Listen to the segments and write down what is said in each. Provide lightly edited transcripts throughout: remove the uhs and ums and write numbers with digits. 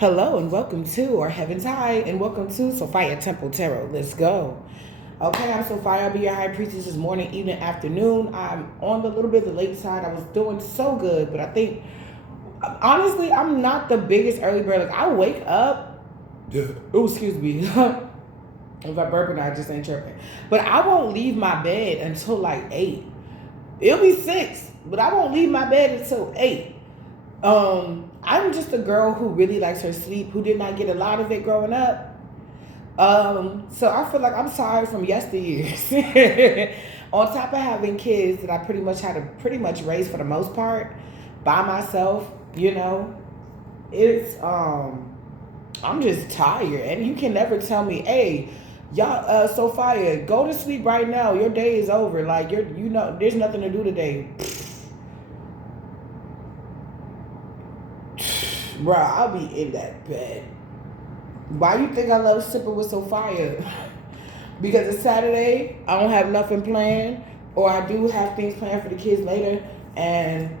Hello and welcome to our Heaven's High and welcome to Sophia Temple Tarot. Let's go. Okay, I'm Sophia. I'll be your high priestess this morning, evening, afternoon. I'm on the little bit of the late side. I was doing so good, but I think, honestly, I'm not the biggest early bird. Like, I wake up. Oh, excuse me. If I burp and I just ain't tripping. But I won't leave my bed until like 8. It'll be 6, but I won't leave my bed until 8. I'm just a girl who really likes her sleep, who did not get a lot of it growing up. So I feel like I'm tired from yesteryears. On top of having kids that I pretty much had to raise for the most part by myself, it's I'm just tired, and you can never tell me, hey, y'all, Sophia, go to sleep right now. Your day is over. Like there's nothing to do today. Bruh, I'll be in that bed. Why you think I love sipping with Sophia? Because it's Saturday, I don't have nothing planned, or I do have things planned for the kids later, and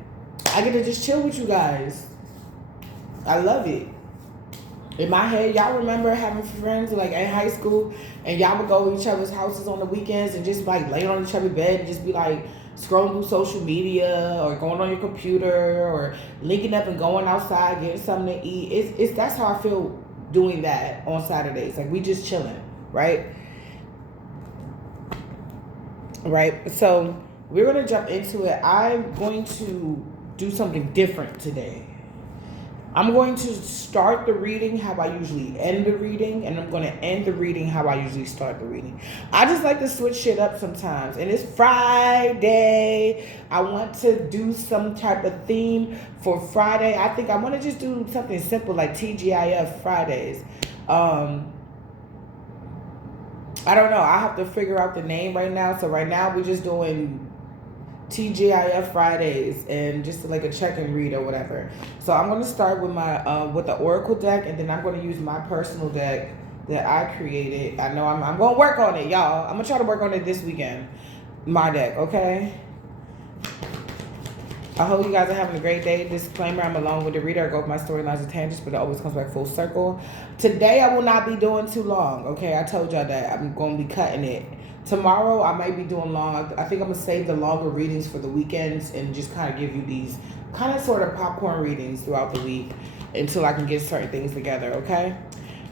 I get to just chill with you guys. I love it. In my head, y'all remember having friends like in high school, and y'all would go to each other's houses on the weekends and just like lay on each other's bed and just be like scrolling through social media or going on your computer or linking up and going outside getting something to eat. It's that's how I feel doing that on Saturdays. Like, we just chilling, right? Right. So we're gonna jump into it. I'm going to do something different today. I'm going to start the reading how I usually end the reading, and I'm going to end the reading how I usually start the reading. I just like to switch shit up sometimes, and it's Friday. I want to do some type of theme for Friday. I think I want to just do something simple like TGIF Fridays. I don't know. I have to figure out the name right now. So right now we're just doing TGIF Fridays and just like a check and read or whatever. So I'm going to start with my with the Oracle deck, and then I'm going to use my personal deck that I created. I know I'm going to work on it, y'all. I'm going to try to work on it this weekend. My deck, okay? I hope you guys are having a great day. Disclaimer, I'm alone with the reader. I go with my storylines and tangents, but it always comes back full circle. Today I will not be doing too long, okay? I told y'all that. I'm going to be cutting it. Tomorrow I might be doing long. I think I'm going to save the longer readings for the weekends and just kind of give you these kind of sort of popcorn readings throughout the week until I can get certain things together, okay?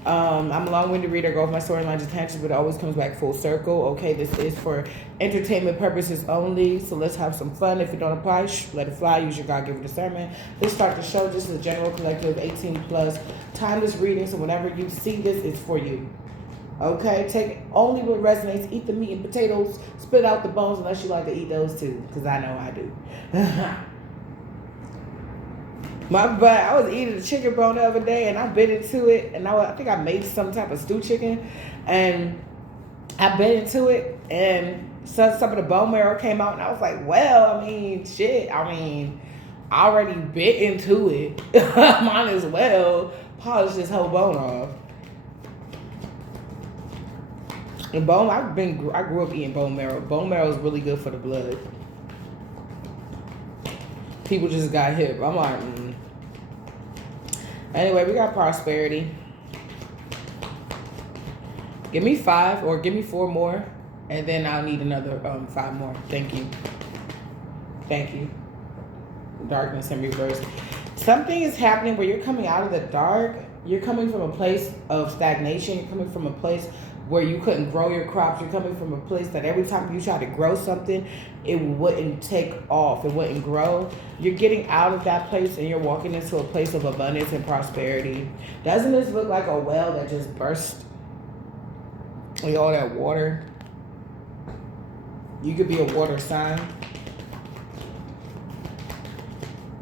I'm a long-winded reader. Go with my storylines and tangents, but it always comes back full circle. Okay, this is for entertainment purposes only, so let's have some fun. If it don't apply, let it fly. Use your God-given discernment. Let's start the show. This is a general collective 18 plus timeless reading, so whenever you see this, it's for you. Okay, take only what resonates. Eat the meat and potatoes. Spit out the bones unless you like to eat those too, because I know I do. My butt, I was eating a chicken bone the other day, and I bit into it, and I think I made some type of stew chicken, and I bit into it, and some of the bone marrow came out, and I was like, well, I already bit into it. Might as well polish this whole bone off. And bone, I grew up eating bone marrow. Bone marrow is really good for the blood. People just got hip. I'm like, Anyway, we got prosperity. Give me 5 or give me 4 more, and then I'll need another 5 more. Thank you. Thank you. Darkness in reverse. Something is happening where you're coming out of the dark. You're coming from a place of stagnation. You're coming from a place where you couldn't grow your crops. You're coming from a place that every time you try to grow something, it wouldn't take off. It wouldn't grow. You're getting out of that place and you're walking into a place of abundance and prosperity. Doesn't this look like a well that just burst with all that water? You could be a water sign.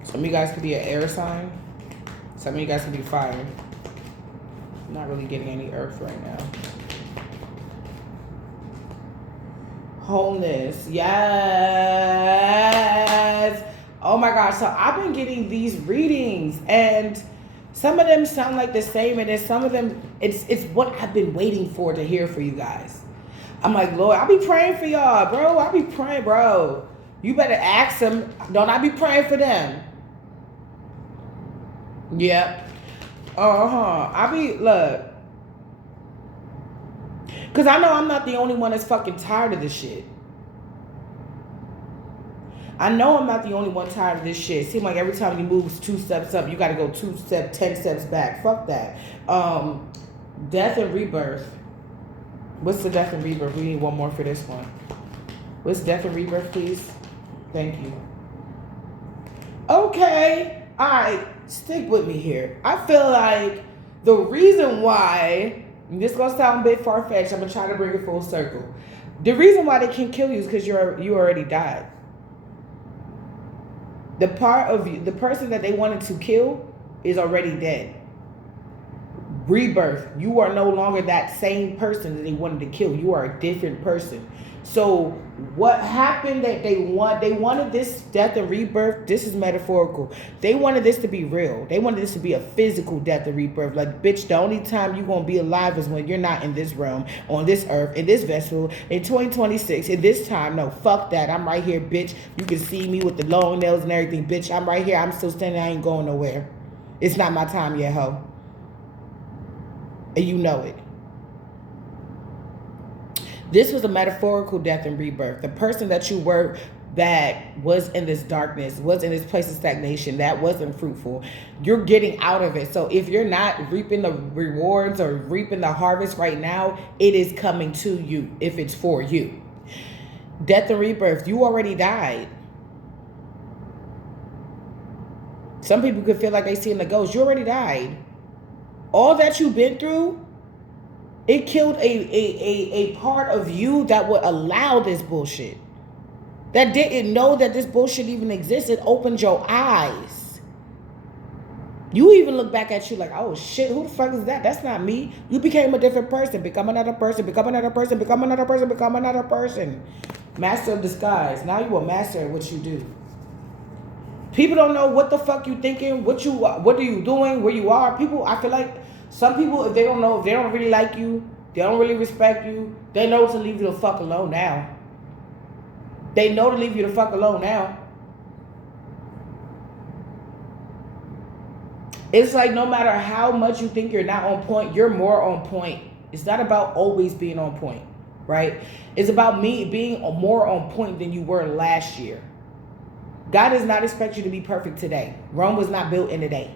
Some of you guys could be an air sign. Some of you guys could be fire. I'm not really getting any earth right now. Wholeness. Yes. Oh my gosh. So I've been getting these readings, and some of them sound like the same, and then some of them, it's what I've been waiting for to hear for you guys. I'm like, Lord, I'll be praying for y'all, bro. I'll be praying, bro. You better ask them. Don't I be praying for them? Yep. I be, look. Because I know I'm not the only one that's fucking tired of this shit. I know I'm not the only one tired of this shit. It seems like every time you move 2 steps up, you got to go 10 steps back. Fuck that. Death and rebirth. What's the death and rebirth? We need one more for this one. What's death and rebirth, please? Thank you. Okay. All right. Stick with me here. I feel like the reason why, this is going to sound a bit far-fetched. I'm going to try to bring it full circle. The reason why they can kill you is because you already died. The part of you, the person that they wanted to kill is already dead. Rebirth. You are no longer that same person that they wanted to kill. You are a different person. So what happened that they wanted this death and rebirth. This is metaphorical. They wanted this to be real. They wanted this to be a physical death and rebirth. Like, bitch, the only time you're going to be alive is when you're not in this realm, on this earth, in this vessel, in 2026, in this time. No, fuck that. I'm right here, bitch. You can see me with the long nails and everything, bitch. I'm right here. I'm still standing. I ain't going nowhere. It's not my time yet, ho. And you know it. This was a metaphorical death and rebirth. The person that you were that was in this darkness, was in this place of stagnation, that wasn't fruitful, you're getting out of it. So if you're not reaping the rewards or reaping the harvest right now, it is coming to you if it's for you. Death and rebirth, you already died. Some people could feel like they see in the ghost. You already died. All that you've been through, it killed a part of you that would allow this bullshit. That didn't know that this bullshit even existed. Opened your eyes. You even look back at you like, oh shit, who the fuck is that? That's not me. You became a different person. Become another person. Become another person. Become another person. Become another person. Master of disguise. Now you a master at what you do. People don't know what the fuck you thinking, what are you doing, where you are. People, I feel like some people, if they don't know, if they don't really like you, they don't really respect you, they know to leave you the fuck alone now. They know to leave you the fuck alone now. It's like no matter how much you think you're not on point, you're more on point. It's not about always being on point, right? It's about me being more on point than you were last year. God does not expect you to be perfect today. Rome was not built in a day.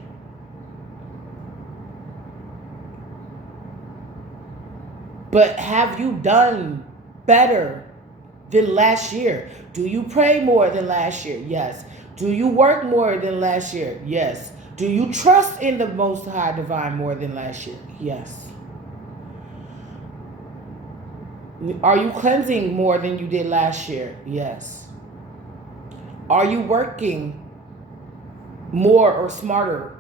But have you done better than last year? Do you pray more than last year? Yes. Do you work more than last year? Yes. Do you trust in the Most High Divine more than last year? Yes. Are you cleansing more than you did last year? Yes. Are you working more or smarter?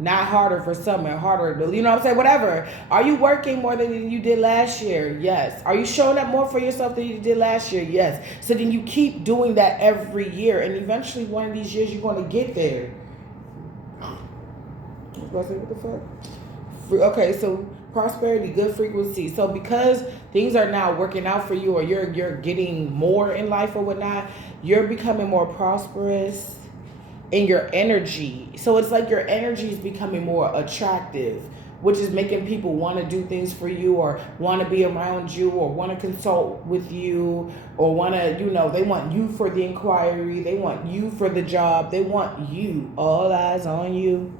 Not harder for some and harder, you know what I'm saying? Whatever. Are you working more than you did last year? Yes. Are you showing up more for yourself than you did last year? Yes. So then you keep doing that every year, and eventually one of these years you're going to get there. What the fuck? Okay, so prosperity, good frequency. So because things are now working out for you, or you're getting more in life or whatnot, you're becoming more prosperous in your energy. So it's like your energy is becoming more attractive, which is making people want to do things for you, or want to be around you, or want to consult with you, or want to, you know, they want you for the inquiry, they want you for the job, they want you, all eyes on you.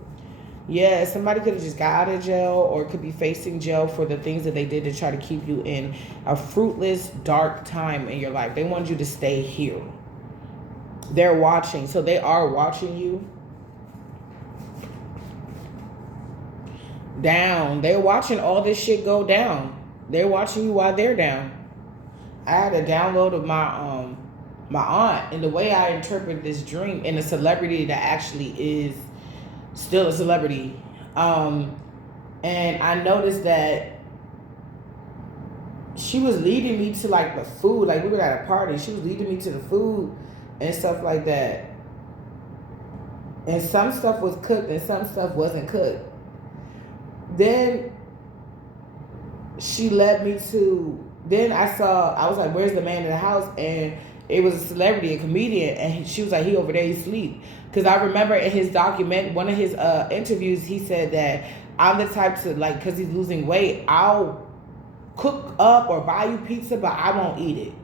Yeah, somebody could have just got out of jail, or could be facing jail for the things that they did to try to keep you in a fruitless, dark time in your life. They wanted you to stay here. They're watching. So they are watching you down. They're watching all this shit go down. They're watching you while they're down. I had a download of my my aunt, and the way I interpret this dream, and a celebrity that actually is still a celebrity. And I noticed that she was leading me to like the food. Like we were at a party. She was leading me to the food and stuff like that. And some stuff was cooked and some stuff wasn't cooked. Then she led me to, then I was like, where's the man in the house? And It was a celebrity, a comedian, and she was like, he over there, he sleep. Because I remember in his document, one of his interviews, he said that I'm the type to, like, because he's losing weight, I'll cook up or buy you pizza, but I won't eat it.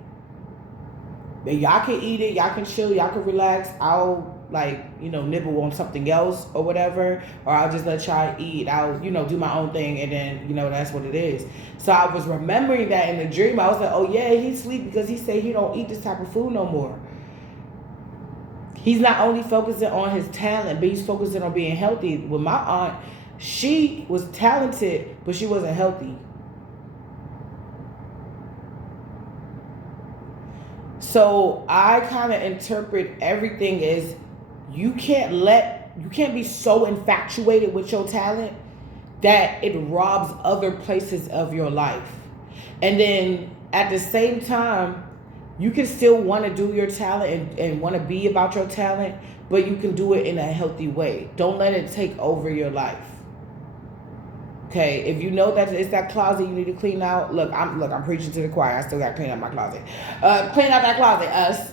But y'all can eat it, y'all can chill, y'all can relax. I'll, like, nibble on something else or whatever, or I'll just let y'all eat. I'll, do my own thing, and then, that's what it is. So I was remembering that in the dream. I was like, oh yeah, he sleep because he said he don't eat this type of food no more. He's not only focusing on his talent, but he's focusing on being healthy. With my aunt, she was talented, but she wasn't healthy. So I kind of interpret everything as you can't be so infatuated with your talent that it robs other places of your life. And then at the same time, you can still want to do your talent and want to be about your talent, but you can do it in a healthy way. Don't let it take over your life. Okay, if you know that it's that closet you need to clean out, I'm preaching to the choir. I still got to clean out my closet. Clean out that closet, us.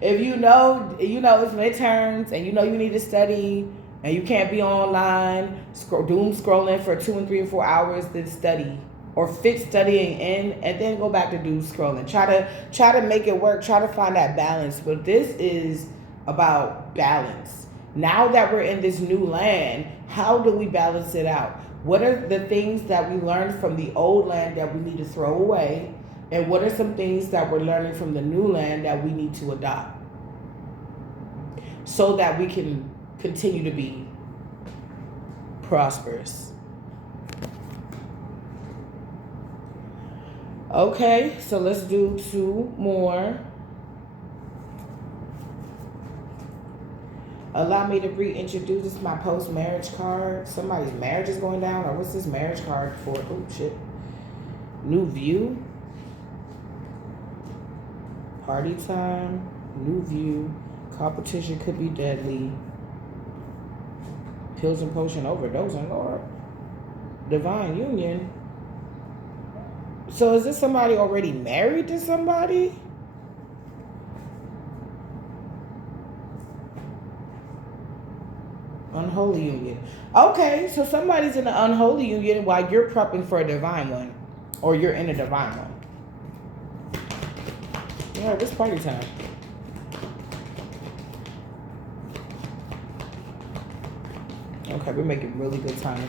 If you know it's midterms and you need to study and you can't be online, doom scrolling for 2 and 3 and 4 hours, then study. Or fit studying in and then go back to doom scrolling. Try to make it work. Try to find that balance. But this is about balance. Now that we're in this new land, how do we balance it out? What are the things that we learned from the old land that we need to throw away? And what are some things that we're learning from the new land that we need to adopt? So that we can continue to be prosperous. Okay, so let's do 2 more. Allow me to reintroduce. This is my post-marriage card. Somebody's marriage is going down, or what's this marriage card for? Oh, shit. New view. Party time. New view. Competition could be deadly. Pills and potion overdosing, or divine union. So is this somebody already married to somebody? Unholy union. Okay, so somebody's in an unholy union while you're prepping for a divine one. Or you're in a divine one. Yeah, it's party time. Okay, we're making really good timing.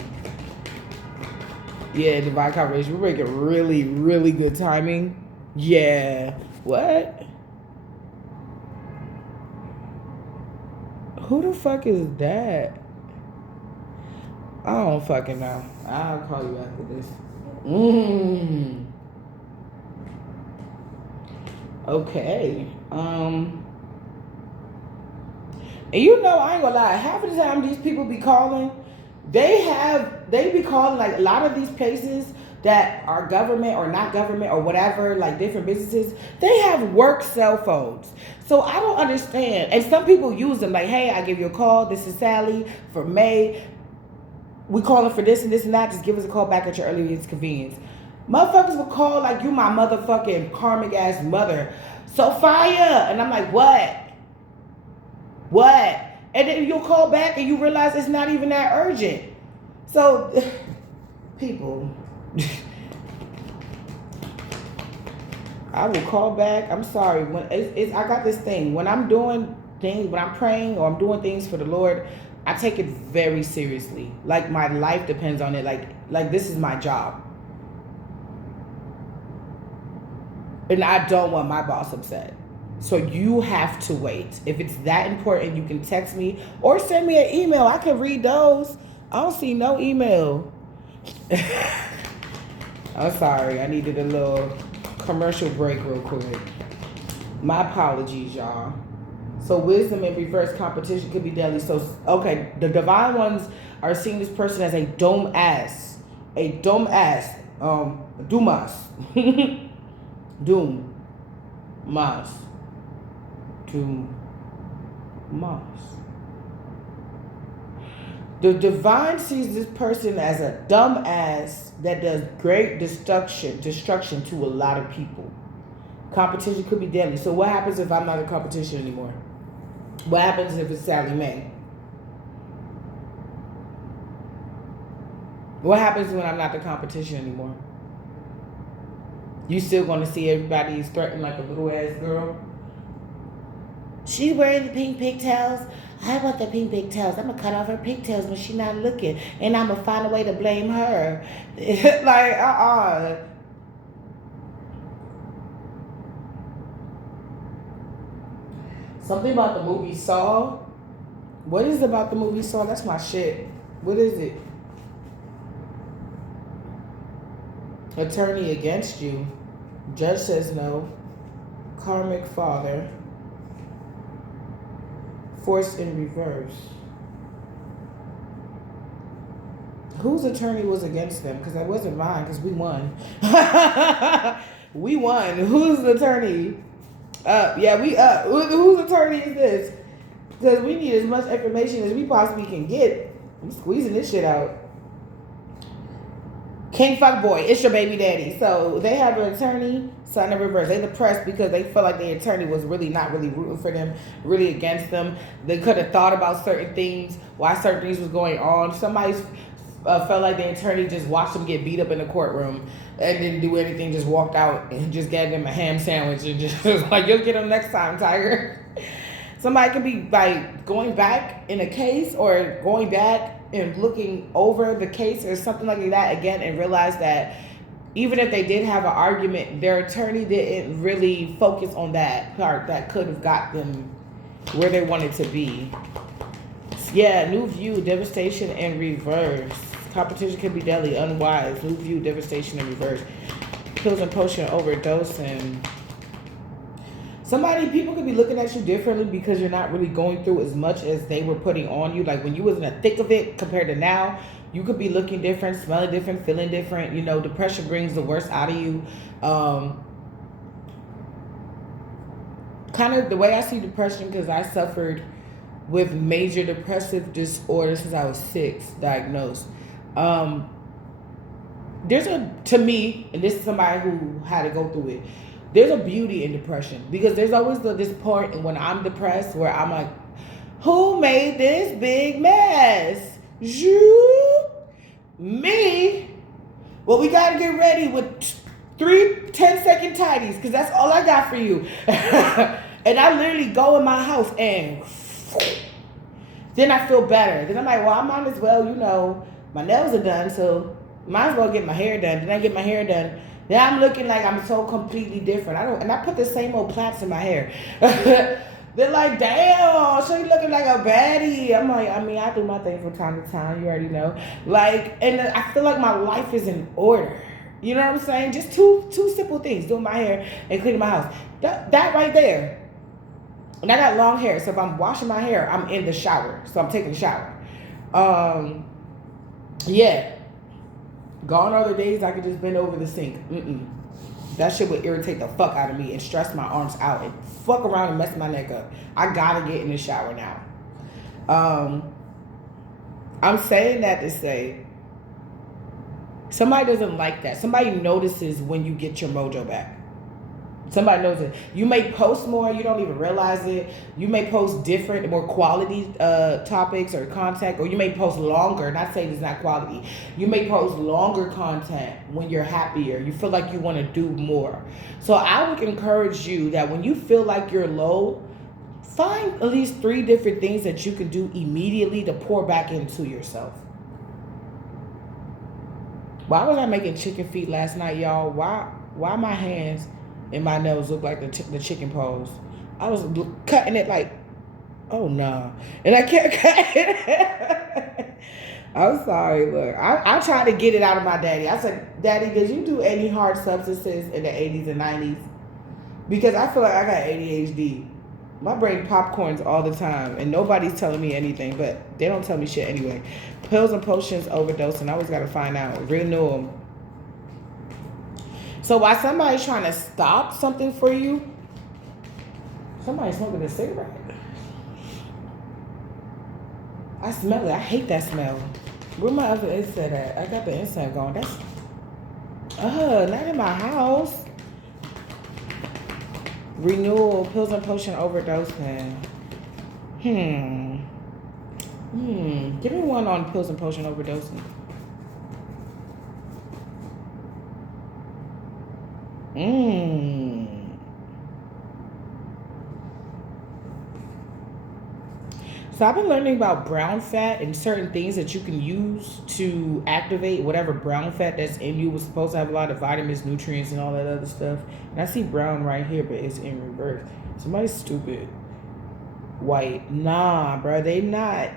Yeah, divine combination. We're making really, really good timing. Yeah. What? Who the fuck is that? I don't fucking know. I'll call you after this. Okay. And I ain't gonna lie, half of the time these people be calling, they be calling, like, a lot of these places that are government or not government or whatever, like different businesses, they have work cell phones. So I don't understand. And some people use them like, hey, I give you a call. This is Sally for May. We calling for this and this and that. Just give us a call back at your earliest convenience. Motherfuckers will call like you my motherfucking karmic ass mother. Sophia. And I'm like, what? What? And then you'll call back and you realize it's not even that urgent. So, people, I will call back. I'm sorry. When I got this thing. When I'm doing things, when I'm praying or I'm doing things for the Lord, I take it very seriously. Like my life depends on it. Like this is my job. And I don't want my boss upset. So you have to wait. If it's that important, you can text me or send me an email. I can read those. I don't see no email. I'm sorry. I needed a little commercial break real quick. My apologies, y'all. So wisdom in reverse competition could be deadly. So, okay, the divine ones are seeing this person as a dumb ass. A dumb ass. Dumas. Doom. Mas. Doom. Mas. The divine sees this person as a dumb ass that does great destruction to a lot of people. Competition could be deadly. So what happens if I'm not in competition anymore? What happens if it's Sally Mae? What happens when I'm not the competition anymore? You still gonna see everybody strutting like a little ass girl? She's wearing the pink pigtails. I want the pink pigtails. I'm gonna cut off her pigtails when she's not looking, and I'm gonna find a way to blame her. Like, Something about the movie Saw. What is it about the movie Saw? That's my shit. What is it? Attorney against you. Judge says no. Karmic father. Force in reverse. Whose attorney was against them? Because that wasn't mine, because we won. We won. Who's the attorney? Whose attorney is this? Because we need as much information as we possibly can get. I'm squeezing this shit out. King Fuckboy, it's your baby daddy. So they have an attorney, son in reverse. They depressed because they felt like the attorney was really not really rooting for them, really against them. They could have thought about certain things, why certain things was going on. Somebody felt like the attorney just watched them get beat up in the courtroom and didn't do anything, just walked out and just gave them a ham sandwich and just was like, you'll get them next time, Tiger. Somebody could be like going back in a case or going back and looking over the case or something like that again and realize that even if they did have an argument, their attorney didn't really focus on that part that could have got them where they wanted to be. Yeah, new view, devastation in reverse. Competition can be deadly, unwise. New view, devastation in reverse. Pills and potion overdosing. People could be looking at you differently because you're not really going through as much as they were putting on you. Like when you was in the thick of it compared to now, you could be looking different, smelling different, feeling different. You know, depression brings the worst out of you. Kind of the way I see depression, because I suffered with major depressive disorder since I was 6, diagnosed. To me, and this is somebody who had to go through it, there's a beauty in depression, because there's always this point when I'm depressed where I'm like, who made this big mess? You? Me? Well, we got to get ready with 3 10-second tidies, because that's all I got for you. And I literally go in my house and then I feel better. Then I'm like, well, I might as well, my nails are done, so might as well get my hair done. Then I get my hair done. Then I'm looking like I'm so completely different. I put the same old plaits in my hair. They're like, damn, so you looking like a baddie. I'm like, I do my thing from time to time. You already know. Like, and I feel like my life is in order. You know what I'm saying? Just two simple things: doing my hair and cleaning my house. That right there. And I got long hair, so if I'm washing my hair, I'm in the shower. So I'm taking a shower. Yeah. Gone are the days I could just bend over the sink. That shit would irritate the fuck out of me and stress my arms out and fuck around and mess my neck up. I gotta get in the shower now. I'm saying that to say, somebody doesn't like that. Somebody notices when you get your mojo back. Somebody knows it. You may post more, you don't even realize it. You may post different, more quality topics or content, or you may post longer. Not saying it's not quality. You may post longer content when you're happier. You feel like you want to do more. So I would encourage you that when you feel like you're low, find at least 3 different things that you can do immediately to pour back into yourself. Why was I making chicken feet last night, y'all? Why my hands and my nails look like the chicken paws? I was cutting it like, oh no. And I can't cut it. I'm sorry, look. I tried to get it out of my daddy. I said, Daddy, did you do any hard substances in the 80s and 90s? Because I feel like I got ADHD. My brain popcorns all the time, and nobody's telling me anything, but they don't tell me shit anyway. Pills and potions overdosing. I always got to find out. Renew them. So while somebody's trying to stop something for you, somebody's smoking a cigarette. I smell it. I hate that smell. Where my other incense at? I got the incense going. That's, not in my house. Renewal, pills and potion overdosing. Give me one on pills and potion overdosing. So I've been learning about brown fat and certain things that you can use to activate whatever brown fat that's in you. Was supposed to have a lot of vitamins, nutrients, and all that other stuff. And I see brown right here, but it's in reverse. Somebody's stupid. White. Nah, bro, they not.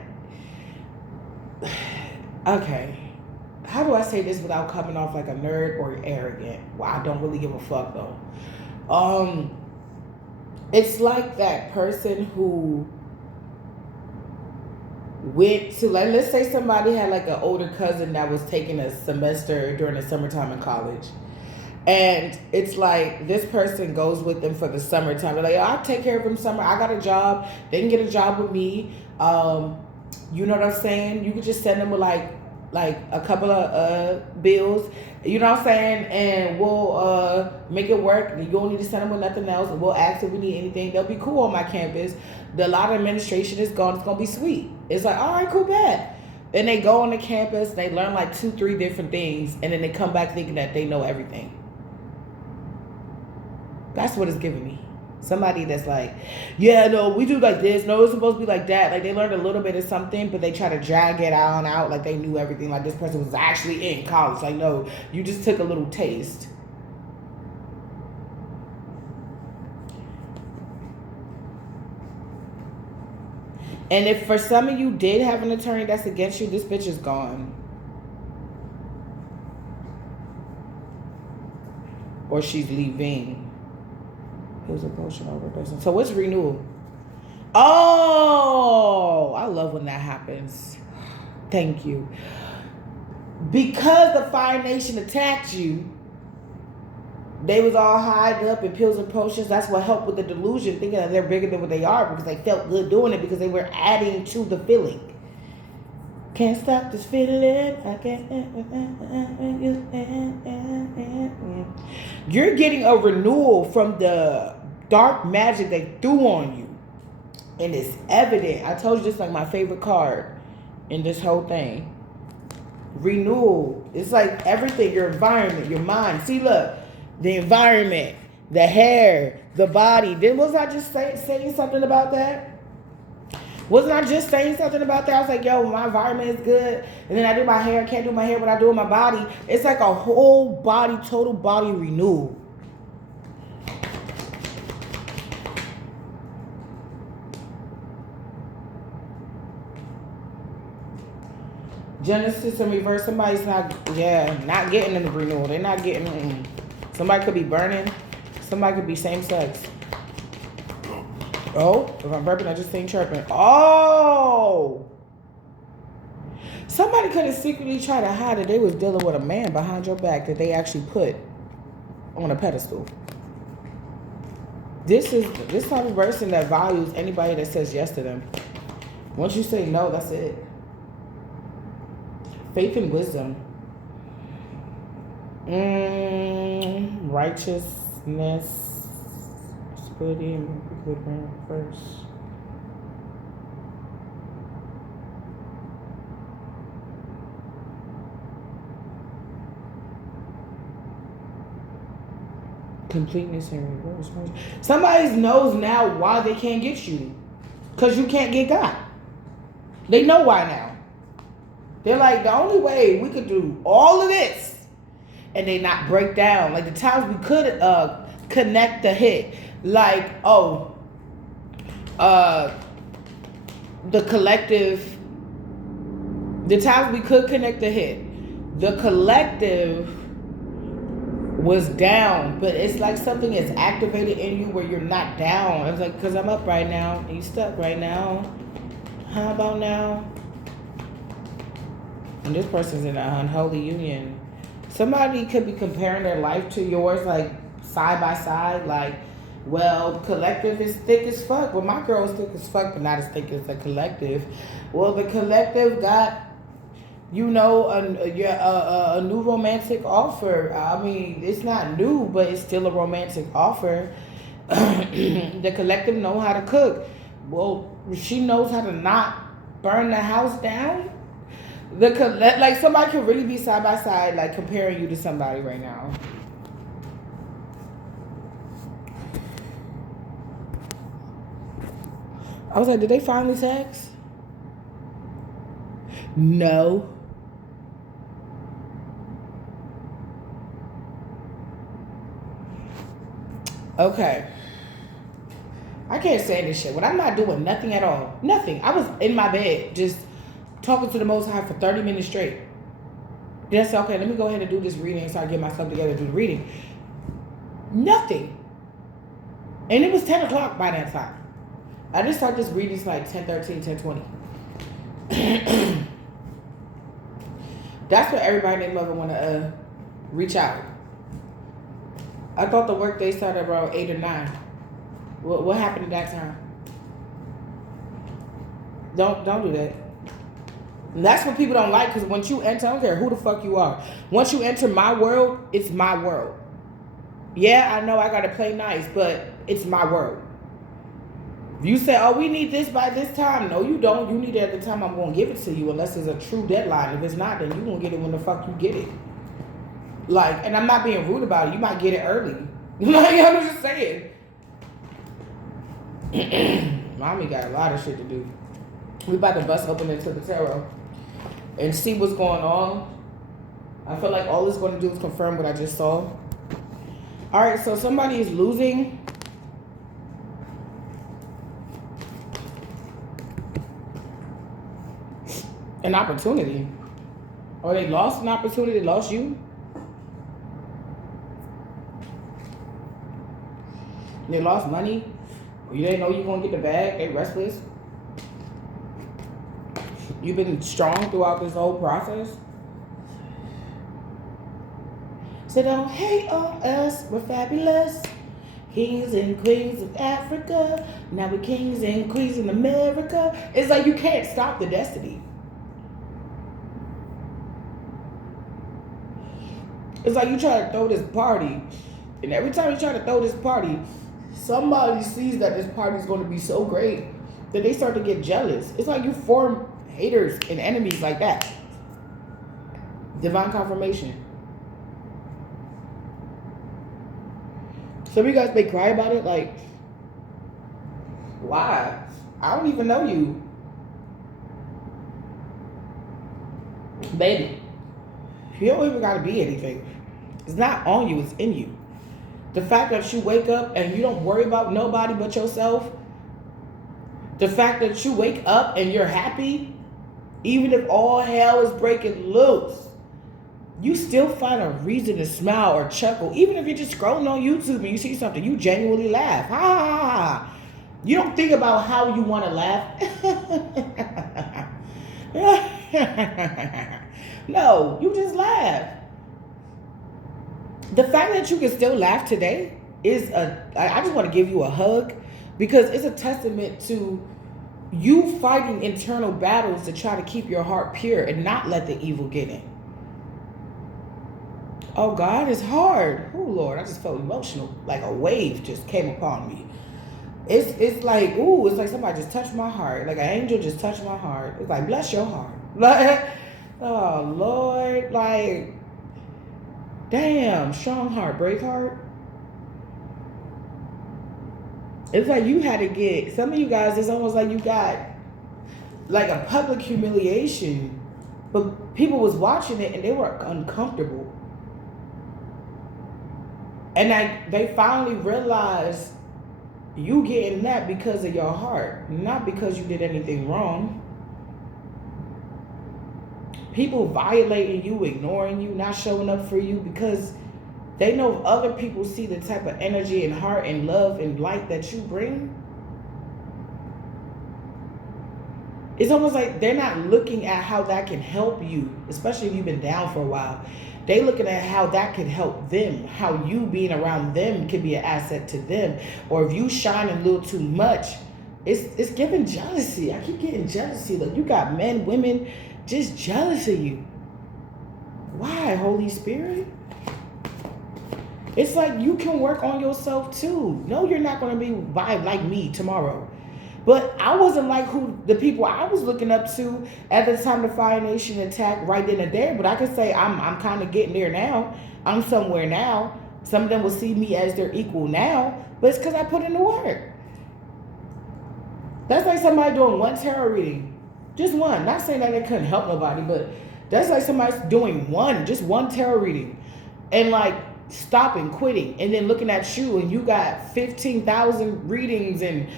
Okay. How do I say this without coming off like a nerd or arrogant? Well, I don't really give a fuck though. It's like that person who went to, like, let's say somebody had like an older cousin that was taking a semester during the summertime in college, and it's like this person goes with them for the summertime. They're like, oh, I'll take care of them summer. I got a job. They can get a job with me. You know what I'm saying? You could just send them with like a couple of bills. You know what I'm saying? And we'll make it work. You don't need to send them with nothing else. We'll ask if we need anything. They'll be cool on my campus. A lot of administration is gone. It's going to be sweet. It's like, all right, cool, bad. Then they go on the campus. They learn like 2-3 different things. And then they come back thinking that they know everything. That's what it's giving me. Somebody that's like, yeah, no, we do like this. No, it's supposed to be like that. Like they learned a little bit of something, but they try to drag it on out like they knew everything. Like this person was actually in college. Like, no, you just took a little taste. And if for some of you did have an attorney that's against you, this bitch is gone. Or she's leaving. Here's a potion overdosing. So what's renewal? Oh, I love when that happens. Thank you. Because the Fire Nation attacked you, they was all hiding up in pills and potions. That's what helped with the delusion, thinking that they're bigger than what they are because they felt good doing it because they were adding to the feeling. Can't stop this feeling. I can't. You're getting a renewal from the dark magic they threw on you. And it's evident. I told you this is like my favorite card in this whole thing. Renewal. It's like everything, your environment, your mind. See, look. The environment, the hair, the body. Wasn't I just saying something about that? Wasn't I just saying something about that? I was like, yo, my environment is good. And then I do my hair. I can't do my hair, but I do with my body. It's like a whole body, total body renewal. Genesis in reverse. Somebody's not getting in the renewal. They're not getting. Somebody could be burning. Somebody could be same sex. Oh, if I'm burping, I just ain't chirping. Oh! Somebody could have secretly tried to hide that they was dealing with a man behind your back that they actually put on a pedestal. This is this type of person that values anybody that says yes to them. Once you say no, that's it. Faith and wisdom. Righteousness. Spirituality and good man first. Completeness and reverse. Somebody knows now why they can't get you. Because you can't get God. They know why now. They're like, the only way we could do all of this and they not break down. Like the times we could connect the hit. Like, the collective. The times we could connect the hit. The collective was down. But it's like something is activated in you where you're not down. It's like, because I'm up right now. And you stuck right now. How about now? And this person's in an unholy union. Somebody could be comparing their life to yours, like side by side. Like, well, collective is thick as fuck. Well, my girl is thick as fuck, but not as thick as the collective. Well, the collective got, you know, a new romantic offer. I mean, it's not new, but it's still a romantic offer. The collective know how to cook. Well, she knows how to not burn the house down. Like somebody could really be side by side, like comparing you to somebody right now. I was like, did they finally sex? No. Okay. I can't say this shit. When I'm not doing nothing at all. Nothing. I was in my bed just talking to the Most High for 30 minutes straight. Then I said, okay, let me go ahead and do this reading and start getting myself together to do the reading. Nothing. And it was 10 o'clock by that time. I just started this reading like 10:13, 10:20. That's what everybody named Lover want to reach out. I thought the work day started around 8 or 9. What happened at that time? Don't do that. And that's what people don't like, because once you enter, I don't care who the fuck you are. Once you enter my world, it's my world. Yeah, I know I gotta play nice, but it's my world. If you say, oh, we need this by this time, no, you don't. You need it at the time I'm gonna give it to you, unless it's a true deadline. If it's not, then you gonna get it when the fuck you get it. Like, and I'm not being rude about it. You might get it early. Like, I'm just saying. Mommy got a lot of shit to do. We about to bust open into the tarot and see what's going on. I feel like all it's going to do is confirm what I just saw. All right, so somebody is losing an opportunity. Or they lost an opportunity, they lost you. They lost money. You didn't know you were going to get the bag. They restless. You've been strong throughout this whole process. So don't hate on us. We're fabulous. Kings and queens of Africa. Now we're kings and queens in America. It's like you can't stop the destiny. It's like you try to throw this party. And every time you try to throw this party, somebody sees that this party is going to be so great that they start to get jealous. It's like you form haters and enemies like that. Divine confirmation. Some of you guys may cry about it, like, why? I don't even know you. Baby, you don't even gotta be anything. It's not on you, it's in you. The fact that you wake up and you don't worry about nobody but yourself. The fact that you wake up and you're happy, even if all hell is breaking loose, you still find a reason to smile or chuckle. Even if you're just scrolling on YouTube and you see something, you genuinely laugh. Ha ha ha. You don't think about how you want to laugh. No, you just laugh. The fact that you can still laugh today is I just want to give you a hug, because it's a testament to you fighting internal battles to try to keep your heart pure and not let the evil get in. Oh God, it's hard. Oh Lord, I just felt emotional. Like a wave just came upon me. It's like, ooh, it's like somebody just touched my heart. Like an angel just touched my heart. It's like, bless your heart. Like, oh Lord, like, damn, strong heart, brave heart. It's like you had to get, some of you guys, it's almost like you got like a public humiliation, but people was watching it and they were uncomfortable. And they finally realized you getting that because of your heart, not because you did anything wrong. People violating you, ignoring you, not showing up for you because they know if other people see the type of energy and heart and love and light that you bring, it's almost like they're not looking at how that can help you, especially if you've been down for a while. They looking at how that could help them, how you being around them could be an asset to them. Or if you shine a little too much, it's giving jealousy. I keep getting jealousy. Like you got men, women just jealous of you. Why, Holy Spirit? It's like you can work on yourself too. No, you're not going to be like me tomorrow. But I wasn't like who the people I was looking up to at the time the Fire Nation attacked right then and there. But I can say I'm kind of getting there now. I'm somewhere now. Some of them will see me as their equal now, but it's because I put in the work. That's like somebody doing one tarot reading. Just one. Not saying that they couldn't help nobody, but that's like somebody doing just one tarot reading. And like stopping, quitting, and then looking at you and you got 15,000 readings and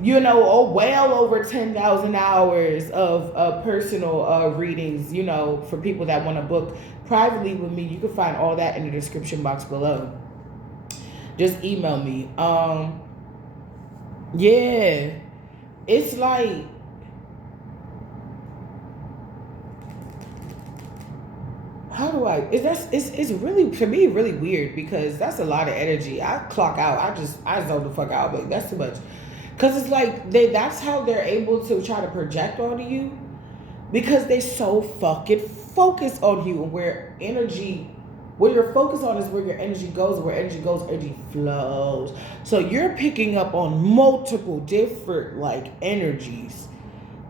well over 10,000 hours of personal readings, for people that want to book privately with me. You can find all that in the description box below. Just email me. Yeah. It's like, how do I, it's really, to me, really weird because that's a lot of energy. I clock out. I zone the fuck out, but that's too much. Because it's like, that's how they're able to try to project onto you because they so fucking focused on you and where you're focused on is where your energy goes, where energy goes, energy flows. So you're picking up on multiple different like energies.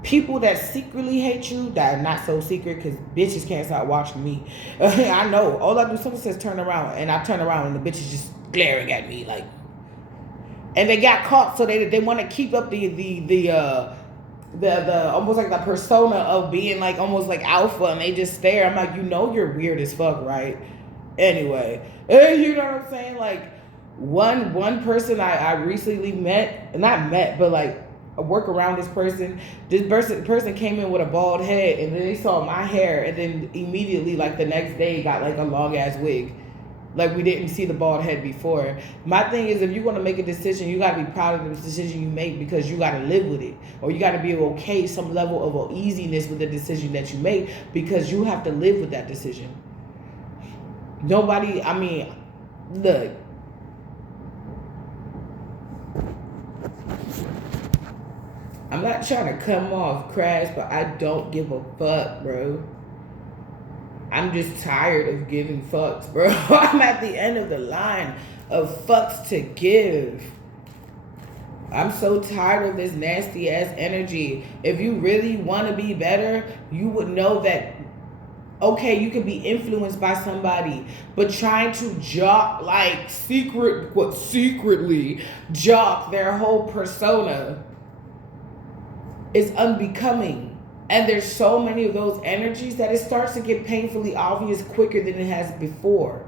People that secretly hate you, that are not so secret because bitches can't stop watching me. I know. All I do, someone says turn around and I turn around and the bitch is just glaring at me like, and they got caught, so they want to keep up the almost like the persona of being like almost like alpha, and they just stare. I'm like, you're weird as fuck, right? Anyway, you know what I'm saying? Like one person I recently but like I work around this person. This person came in with a bald head, and then they saw my hair, and then immediately like the next day got like a long ass wig. Like we didn't see the bald head before. My thing is, if you want to make a decision, you got to be proud of the decision you make because you got to live with it. Or you got to be okay, some level of easiness with the decision that you make because you have to live with that decision. Nobody, look. I'm not trying to come off crass, but I don't give a fuck, bro. I'm just tired of giving fucks, bro. I'm at the end of the line of fucks to give. I'm so tired of this nasty ass energy. If you really want to be better, you would know that, okay, you can be influenced by somebody, but trying to secretly jock their whole persona is unbecoming. And there's so many of those energies that it starts to get painfully obvious quicker than it has before.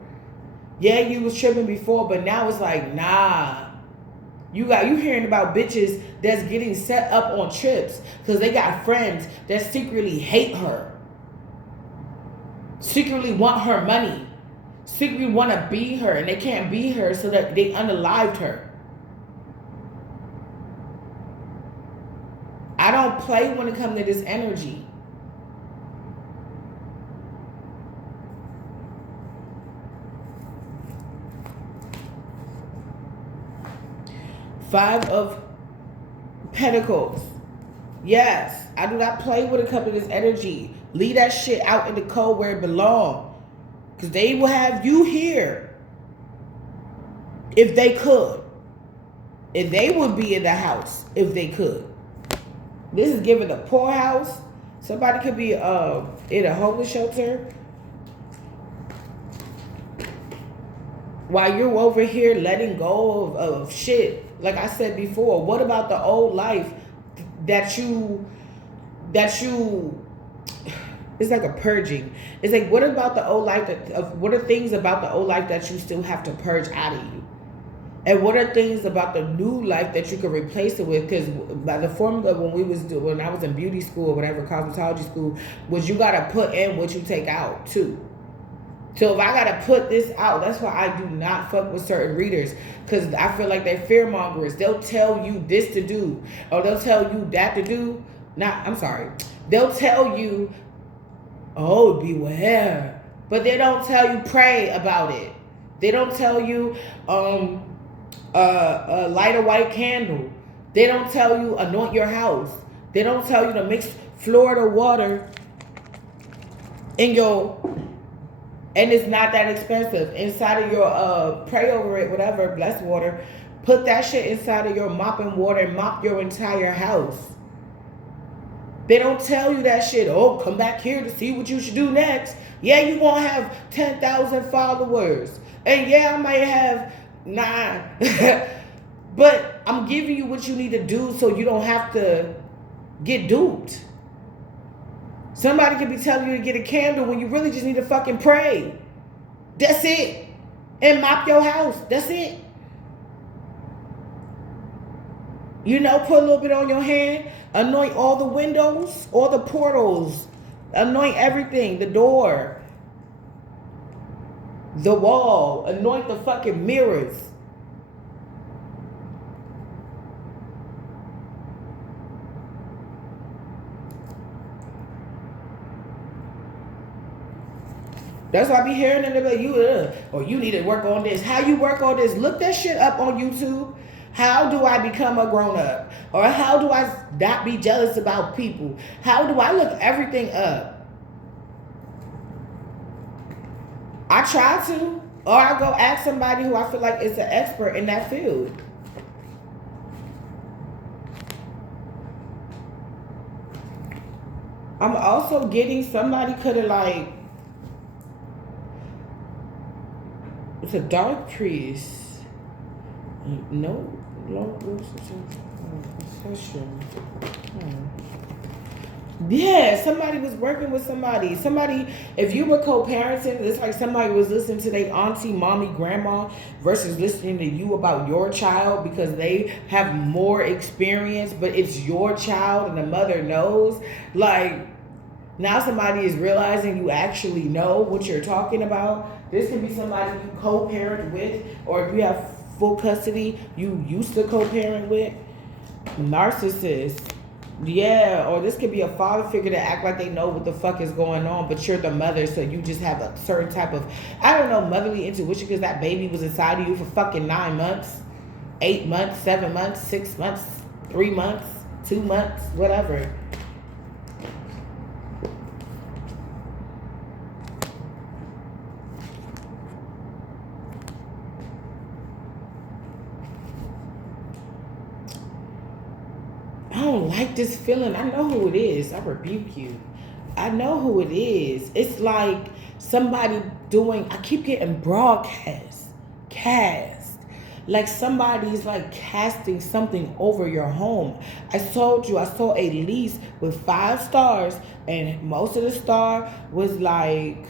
Yeah, you was tripping before, but now it's like, nah. You hearing about bitches that's getting set up on trips because they got friends that secretly hate her. Secretly want her money. Secretly want to be her, and they can't be her, so that they unalived her. I don't play when it comes to this energy. Five of Pentacles. Yes, I do not play when it comes to this energy. Leave that shit out in the cold where it belongs. Because they will have you here. If they could. And they would be in the house if they could. This is giving a poorhouse. Somebody could be in a homeless shelter while you're over here letting go of shit. Like I said before, what about the old life that you it's like a purging. It's like, what about the old life what are things about the old life that you still have to purge out of you? And what are things about the new life that you can replace it with? Because by the formula when I was in beauty school or whatever, cosmetology school, was you got to put in what you take out too. So if I got to put this out, that's why I do not fuck with certain readers. Because I feel like they're fear mongers. They'll tell you this to do. Or they'll tell you that to do. They'll tell you, oh, beware. But they don't tell you pray about it. They don't tell you light a white candle. They don't tell you anoint your house. They don't tell you to mix Florida water in your And it's not that expensive. Inside of your pray over it, whatever, blessed water. Put that shit inside of your mopping water and mop your entire house. They don't tell you that shit. Oh, come back here to see what you should do next. Yeah, you won't have 10,000 followers. And yeah, I might have 9. But I'm giving you what you need to do so you don't have to get duped. Somebody could be telling you to get a candle when you really just need to fucking pray. That's it. And mop your house. That's it. You know, put a little bit on your hand. Anoint all the windows, all the portals. Anoint everything. The door. The wall. Anoint the fucking mirrors. That's why I be hearing them like, or you need to work on this. How you work on this? Look that shit up on YouTube. How do I become a grown-up? Or how do I not be jealous about people? How do I look everything up? I try to. Or I go ask somebody who I feel like is an expert in that field. I'm also getting somebody could have like, it's a dark priest. No, yeah, somebody was working with somebody. Somebody, if you were co-parenting, it's like somebody was listening to their auntie, mommy, grandma versus listening to you about your child because they have more experience, but it's your child and the mother knows. Like, now somebody is realizing you actually know what you're talking about. This could be somebody you co-parent with, or if you have full custody, you used to co-parent with. Narcissist. Yeah, or this could be a father figure that act like they know what the fuck is going on, but you're the mother, so you just have a certain type of, I don't know, motherly intuition because that baby was inside of you for fucking 9 months, 8 months, 7 months, 6 months, 3 months, 2 months, whatever. I don't like this feeling. I know who it is. I rebuke you. I know who it is. It's like somebody doing, I keep getting cast. Like somebody's like casting something over your home. I told you, I saw a lease with 5 stars and most of the star was like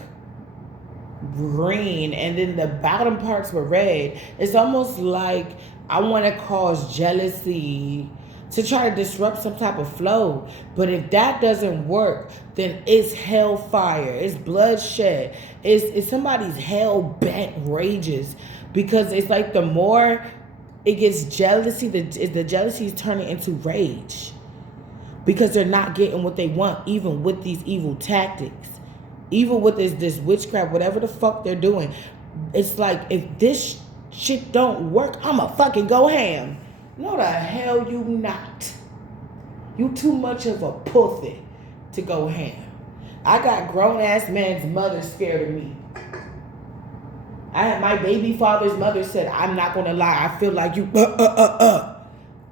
green and then the bottom parts were red. It's almost like I want to cause jealousy to try to disrupt some type of flow. But if that doesn't work, then it's hellfire. It's bloodshed. It's somebody's hell bent rages. Because it's like the more it gets jealousy, the jealousy is turning into rage. Because they're not getting what they want, even with these evil tactics. Even with this witchcraft, whatever the fuck they're doing. It's like, if this shit don't work, I'ma fucking go ham. No, the hell you not. You too much of a pussy to go ham. I got grown-ass man's mother scared of me. I had my baby father's mother said, I'm not gonna lie, I feel like you, I'm like,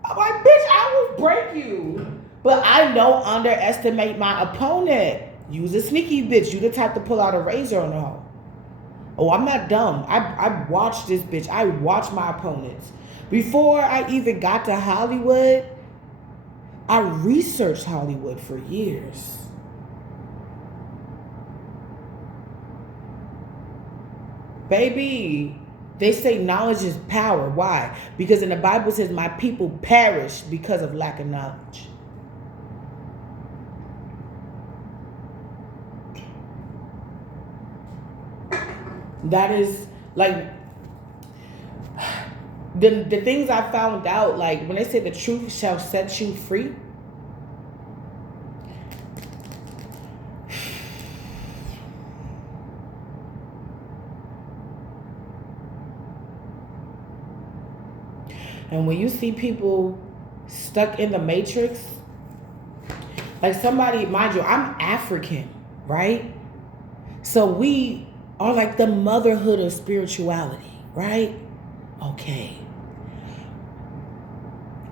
bitch, I will break you. But I don't underestimate my opponent. You's a sneaky bitch. You the type to pull out a razor on the hoe. Oh, I'm not dumb. I watched this bitch. I watched my opponents. Before I even got to Hollywood, I researched Hollywood for years. Baby, they say knowledge is power. Why? Because in the Bible it says, my people perish because of lack of knowledge. That is like the things I found out, like when they say the truth shall set you free. And when you see people stuck in the matrix, like somebody, mind you, I'm African, right? So we are like the motherhood of spirituality, right? Okay.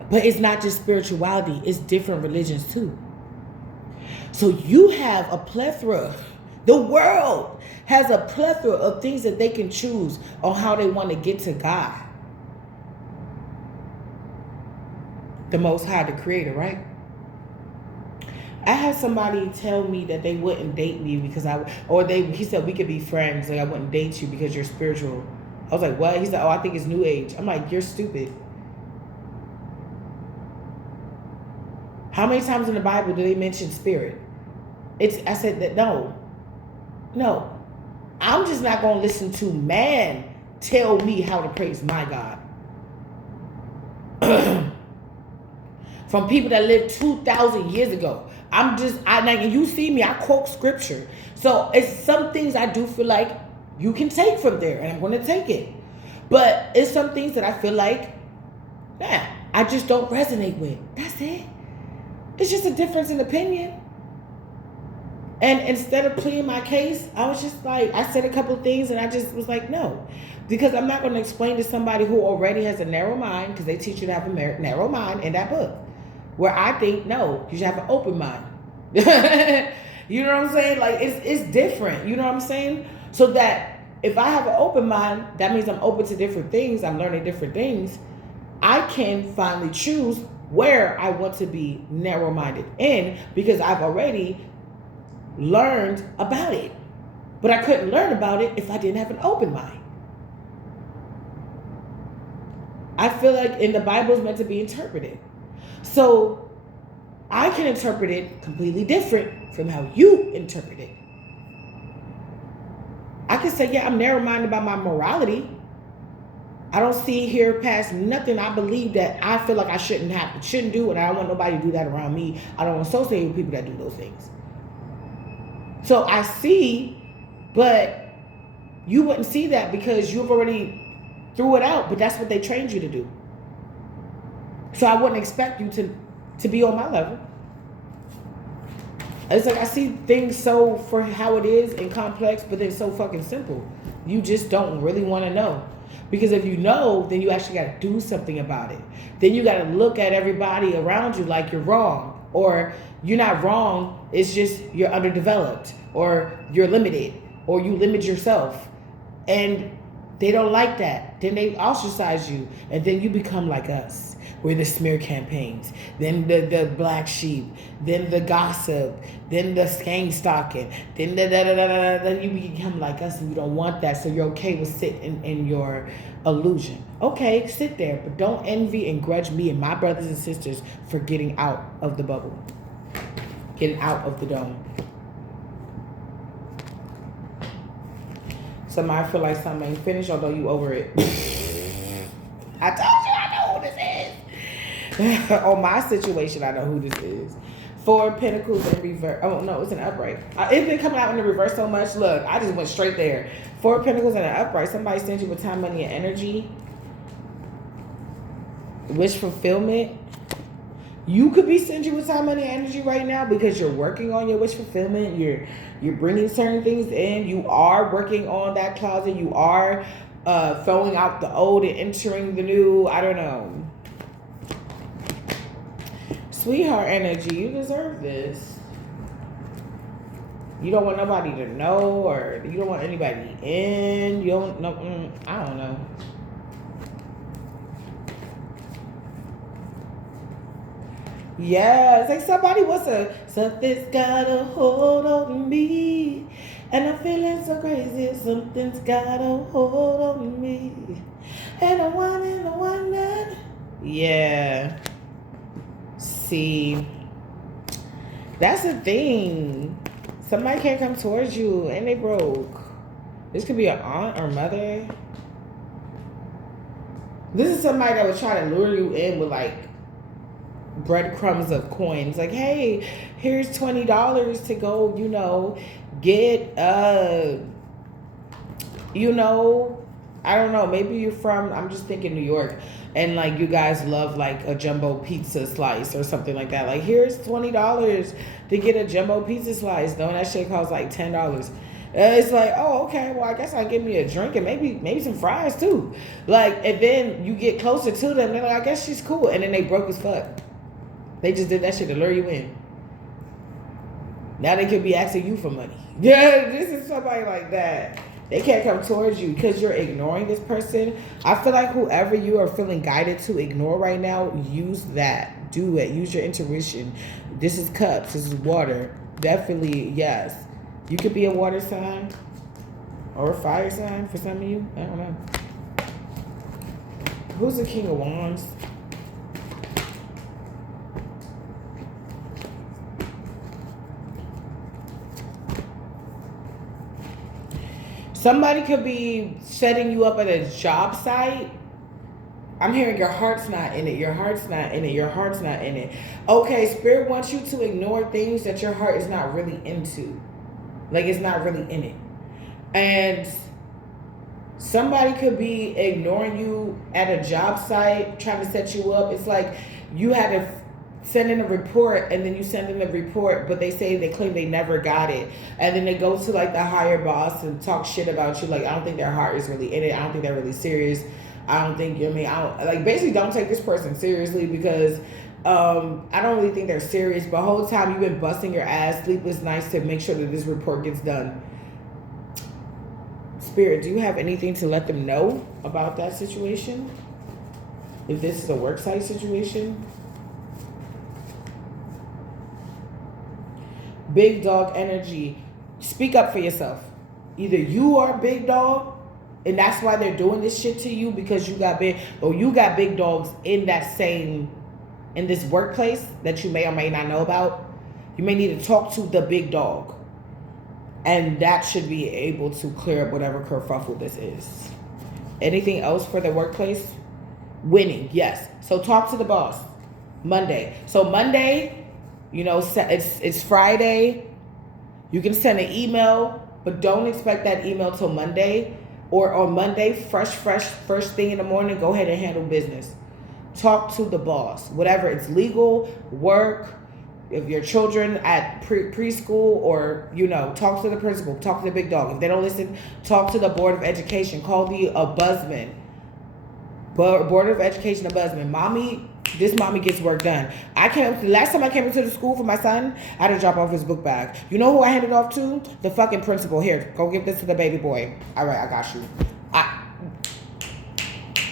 But it's not just spirituality, it's different religions too. So you have a plethora, the world has a plethora of things that they can choose on how they want to get to God. The Most High, the Creator, right? I had somebody tell me that they wouldn't date me because he said we could be friends, like I wouldn't date you because you're spiritual. I was like, what? He said, oh, I think it's New Age. I'm like, you're stupid. How many times in the Bible do they mention spirit? I said that no. I'm just not going to listen to man tell me how to praise my God. From people that lived 2,000 years ago. And you see me, I quote scripture. So it's some things I do feel like you can take from there, and I'm going to take it. But it's some things that I feel like, I just don't resonate with. That's it. It's just a difference in opinion. And instead of pleading my case, I was just like, I said a couple of things and I just was like, no. Because I'm not going to explain to somebody who already has a narrow mind, because they teach you to have a narrow mind in that book. Where I think, no, you should have an open mind. You know what I'm saying? Like, it's different. You know what I'm saying? So that if I have an open mind, that means I'm open to different things. I'm learning different things. I can finally choose where I want to be narrow-minded in, because I've already learned about it. But I couldn't learn about it if I didn't have an open mind. I feel like in the Bible is meant to be interpreted. So I can interpret it completely different from how you interpret it. I can say, yeah, I'm narrow-minded about my morality. I don't see here past nothing. I believe that I feel like I shouldn't do, and I don't want nobody to do that around me. I don't associate with people that do those things. So I see, but you wouldn't see that because you've already threw it out, but that's what they trained you to do. So I wouldn't expect you to be on my level. It's like I see things so for how it is and complex, but then so fucking simple. You just don't really want to know. Because if you know, then you actually got to do something about it. Then you got to look at everybody around you like you're wrong. Or you're not wrong, it's just you're underdeveloped. Or you're limited. Or you limit yourself. And they don't like that. Then they ostracize you. And then you become like us. We're the smear campaigns. Then the black sheep. Then the gossip. Then the skank stalking. Then then you become like us, and you don't want that. So you're okay with sitting in your illusion. Okay, sit there. But don't envy and grudge me and my brothers and sisters for getting out of the bubble. Getting out of the dome. Somebody feel like something ain't finished, although you over it. I told you I know who this is. On my situation, I know who this is. 4 of Pentacles in reverse. Oh, no, it's an upright. It's been coming out in the reverse so much. Look, I just went straight there. 4 of Pentacles in an upright. Somebody sends you with time, money, and energy. Wish fulfillment. You could be sending with time, money, and energy right now because you're working on your wish fulfillment. You're bringing certain things in. You are working on that closet. You are throwing out the old and entering the new. I don't know. Sweetheart energy, you deserve this. You don't want nobody to know, or you don't want anybody in. You don't know. I don't know. Yeah, it's like somebody wants something's got a hold on me. And I'm feeling so crazy. Something's got a hold on me. And I want that. Yeah. See, that's the thing. Somebody can't come towards you and they broke. This could be an aunt or mother. This is somebody that would try to lure you in with like breadcrumbs of coins. Like, hey, here's $20 to go, get I don't know, maybe you're from, I'm just thinking New York, and like you guys love like a jumbo pizza slice or something like that. Like, here's $20 to get a jumbo pizza slice. No, that shit costs like $10. It's like, oh, okay, well, I guess I'll give me a drink and maybe some fries too. Like, and then you get closer to them, they're like, I guess she's cool. And then they broke as fuck. They just did that shit to lure you in. Now they could be asking you for money. Yeah, this is somebody like that. They can't come towards you because you're ignoring this person. I feel like whoever you are feeling guided to ignore right now, use that. Do it. Use your intuition. This is cups. This is water. Definitely, yes. You could be a water sign or a fire sign for some of you. I don't know. Who's the King of Wands? Somebody could be setting you up at a job site. I'm hearing your heart's not in it. Your heart's not in it. Your heart's not in it. Okay, Spirit wants you to ignore things that your heart is not really into. Like, it's not really in it. And somebody could be ignoring you at a job site, trying to set you up. It's like you had to send in a report, and then you send in a report, but they claim they never got it. And then they go to like the higher boss and talk shit about you. Like, I don't think their heart is really in it. I don't think they're really serious. I don't think, basically don't take this person seriously because I don't really think they're serious. But the whole time you've been busting your ass, sleepless nights to make sure that this report gets done. Spirit, do you have anything to let them know about that situation? If this is a worksite situation? Big dog energy. Speak up for yourself. Either you are a big dog, and that's why they're doing this shit to you because you got big, or you got big dogs in this workplace that you may or may not know about. You may need to talk to the big dog. And that should be able to clear up whatever kerfuffle this is. Anything else for the workplace? Winning, yes. So talk to the boss. Monday. So Monday, it's Friday. You can send an email, but don't expect that email till Monday. Or on Monday, fresh, first thing in the morning, go ahead and handle business. Talk to the boss. Whatever, it's legal, work, if your children at preschool, or, talk to the principal, talk to the big dog. If they don't listen, talk to the Board of Education. Call the ombudsman. Board of Education ombudsman. This mommy gets work done. Last time I came into the school for my son, I had to drop off his book bag. You know who I handed off to? The fucking principal. Here, go give this to the baby boy. All right, I got you.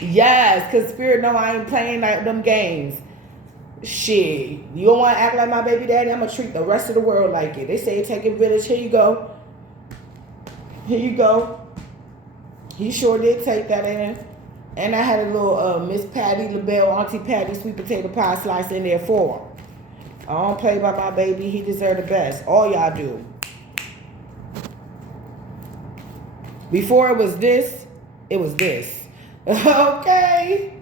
Yes, because Spirit know I ain't playing like them games. Shit, you don't want to act like my baby daddy? I'm going to treat the rest of the world like it. They say take a village. Here you go. Here you go. He sure did take that in. And I had a little Miss Patty LaBelle, Auntie Patty sweet potato pie slice in there for him. I don't play by my baby. He deserves the best. All y'all do. Before it was this, it was this. Okay?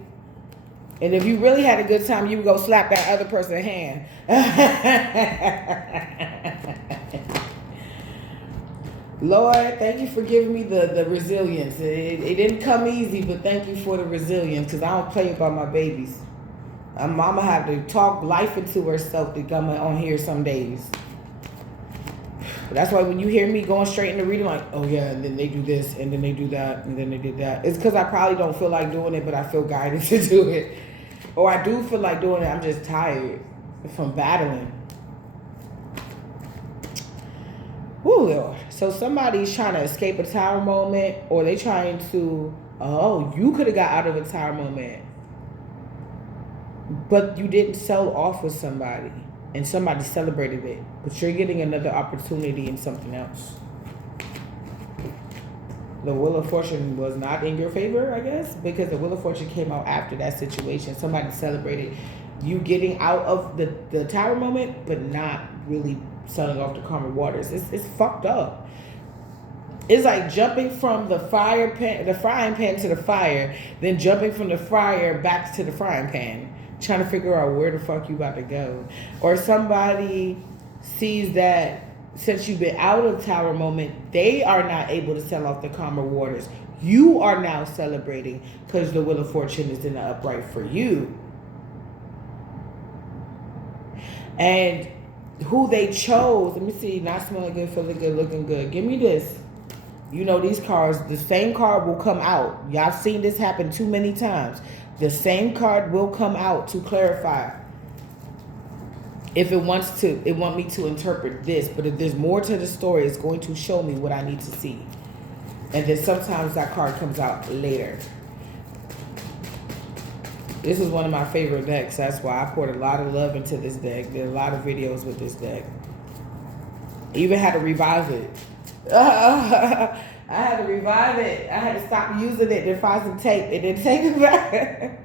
And if you really had a good time, you would go slap that other person's hand. Lord, thank you for giving me the resilience. It didn't come easy, but thank you for the resilience because I don't play about my babies. Mama have to talk life into herself to come on here some days. That's why when you hear me going straight into reading, like, oh yeah, and then they do this, and then they do that, and then they did that. It's because I probably don't feel like doing it, but I feel guided to do it. Or I do feel like doing it, I'm just tired from battling. Woo, Lord. So somebody's trying to escape a tower moment, or they trying to, you could have got out of a tower moment, but you didn't sell off with somebody, and somebody celebrated it, but you're getting another opportunity in something else. The Wheel of Fortune was not in your favor, I guess, because the Wheel of Fortune came out after that situation. Somebody celebrated you getting out of the tower moment, but not really selling off the karma waters. It's fucked up. It's like jumping from the frying pan to the fire, then jumping from the fryer back to the frying pan, trying to figure out where the fuck you about to go. Or somebody sees that since you've been out of tower moment, they are not able to sell off the karma waters. You are now celebrating because the Wheel of Fortune is in the upright for you. And who they chose, let me see, not smelling good, feeling good, looking good. Give me this. You know, these cars, the same card will come out. Y'all seen this happen too many times. The same card will come out to clarify if it wants to. It want me to interpret this, but if there's more to the story, it's going to show me what I need to see. And then sometimes that card comes out later. This is one of my favorite decks. That's why I poured a lot of love into this deck. Did a lot of videos with this deck. Even had to revive it. I had to revive it. I had to stop using it and find some tape and then take it back.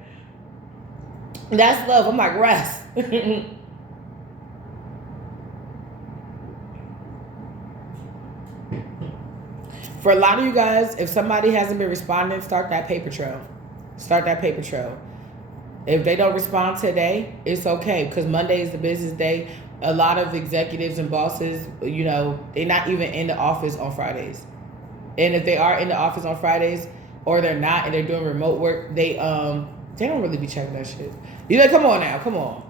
That's love. I'm like, rest. For a lot of you guys, if somebody hasn't been responding, start that paper trail. Start that paper trail. If they don't respond today, it's okay, because Monday is the business day. A lot of executives and bosses, you know, they're not even in the office on Fridays. And if they are in the office on Fridays, or they're not and they're doing remote work, they don't really be checking that shit. You like, come on now, come on.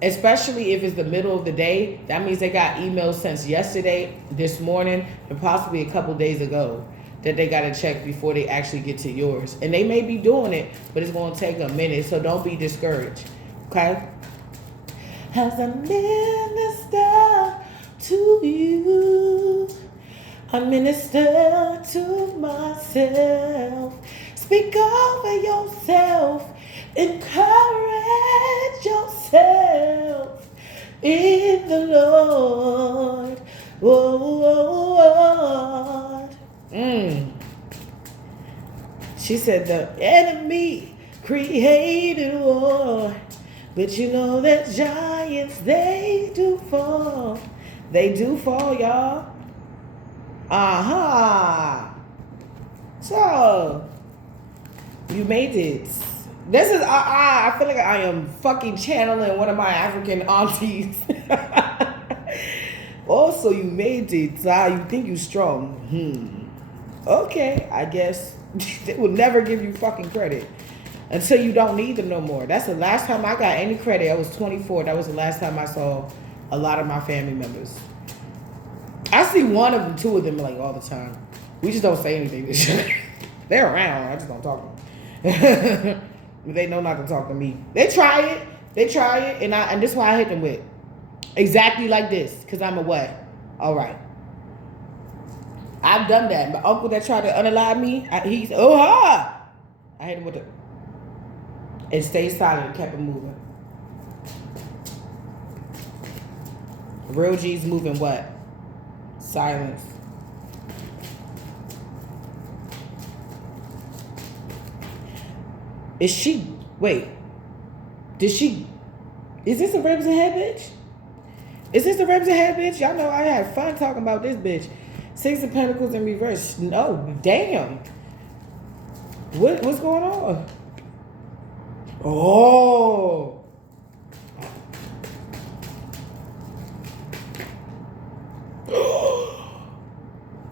Especially if it's the middle of the day, that means they got emails since yesterday, this morning, and possibly a couple days ago that they got to check before they actually get to yours. And they may be doing it, but it's going to take a minute, so don't be discouraged, okay? As a minister to you, I minister to myself. Speak over yourself, encourage yourself in the Lord. Lord. She said the enemy created war, but you know that giants, they do fall. They do fall, y'all. So, you made it. This is, I feel like I am fucking channeling one of my African aunties. Also, you made it. You think you strong. Okay, I guess they will never give you fucking credit until you don't need them no more. That's the last time I got any credit. I was 24. That was the last time I saw a lot of my family members. I see one of them, two of them, like, all the time. We just don't say anything to each other. They're around. I just don't talk to them. They know not to talk to me. They try it. And this is why I hit them with. Exactly like this. Because I'm a what? All right. I've done that. My uncle that tried to unalive me, he's, I hit him with it. And stayed silent and kept it moving. Real G's moving what? Silence. Is she, wait, is this a Ribs and Head bitch? Is this a Ribs and Head bitch? Y'all know I had fun talking about this bitch. 6 of Pentacles in reverse. No, damn. What's going on? Oh.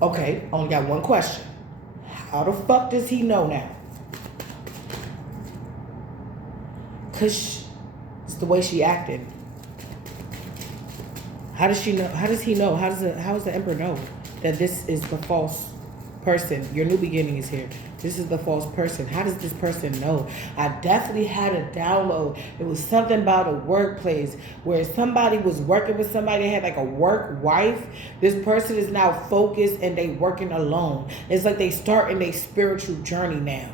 Okay, only got one question. How the fuck does he know now? Because it's the way she acted. How does she know? How does he know? How does the Emperor know that this is the false person? Your new beginning is here. This is the false person. How does this person know? I definitely had a download. It was something about a workplace where somebody was working with somebody that had like a work wife. This person is now focused and they working alone. It's like they starting their spiritual journey now.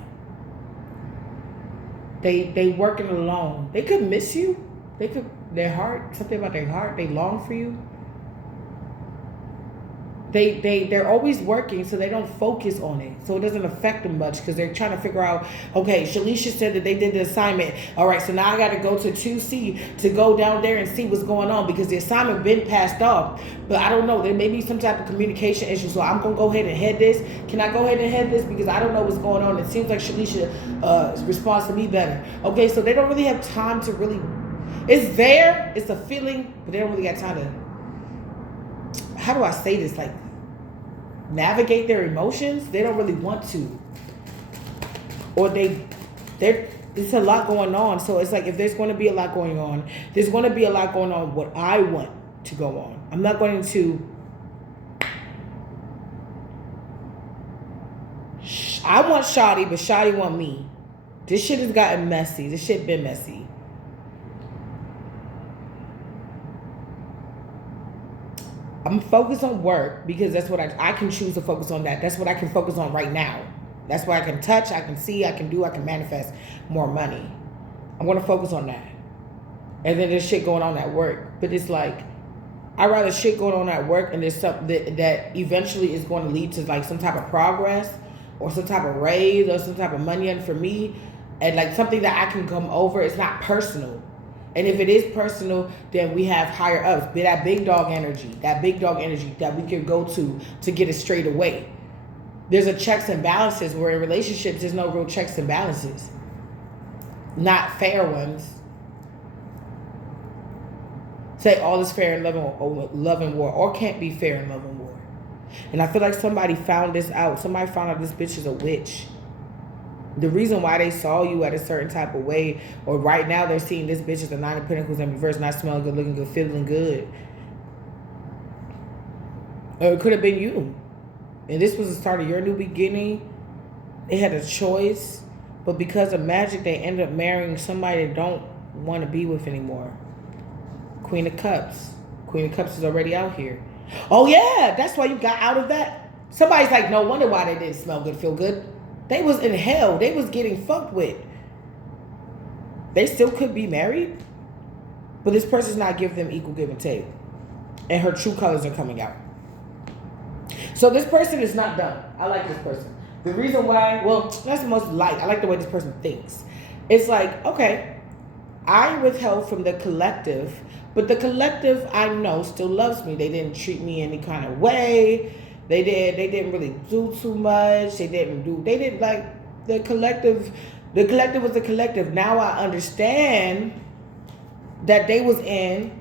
They working alone. They could miss you. They could, their heart, something about their heart, they long for you. They're always working, so they don't focus on it. So it doesn't affect them much because they're trying to figure out, okay, Shalisha said that they did the assignment. All right, so now I got to go to 2C to go down there and see what's going on because the assignment been passed off. But I don't know. There may be some type of communication issue. So I'm going to go ahead and head this. Can I go ahead and head this? Because I don't know what's going on. It seems like Shalisha responds to me better. Okay, so they don't really have time to really... It's there. It's a feeling, but they don't really got time to... How do I say this? Like, navigate their emotions. They don't really want to, or it's a lot going on. So it's like, if there's going to be a lot going on, there's going to be a lot going on what I want to go on. I'm not going to I want Shawty, but Shawty want me. This shit has gotten messy. This shit been messy. I'm focused on work because that's what I can choose to focus on that. That's what I can focus on right now. That's what I can touch, I can see, I can do, I can manifest more money. I'm going to focus on that. And then there's shit going on at work. But it's like, I'd rather shit going on at work and there's something that eventually is going to lead to like some type of progress or some type of raise or some type of money in for me. And like something that I can come over. It's not personal. And if it is personal, then we have higher ups. But that big dog energy that we can go to get it straight away. There's a checks and balances where in relationships, there's no real checks and balances. Not fair ones. Say all is fair in love and war, or can't be fair in love and war. And I feel like somebody found this out. Somebody found out this bitch is a witch. The reason why they saw you at a certain type of way, or right now they're seeing this bitch as the Nine of Pentacles in reverse, not smelling good, looking good, feeling good. Or it could have been you. And this was the start of your new beginning. They had a choice. But because of magic, they ended up marrying somebody they don't want to be with anymore. Queen of Cups. Queen of Cups is already out here. Oh, yeah. That's why you got out of that. Somebody's like, no wonder why they didn't smell good, feel good. They was in hell. They was getting fucked with. They still could be married. But this person's not giving them equal give and take. And her true colors are coming out. So this person is not done. I like this person. The reason why, well, that's the most I like the way this person thinks. It's like, okay, I withheld from the collective, but the collective I know still loves me. They didn't treat me any kind of way. They didn't really do too much. They didn't like the collective was the collective. Now I understand that they was in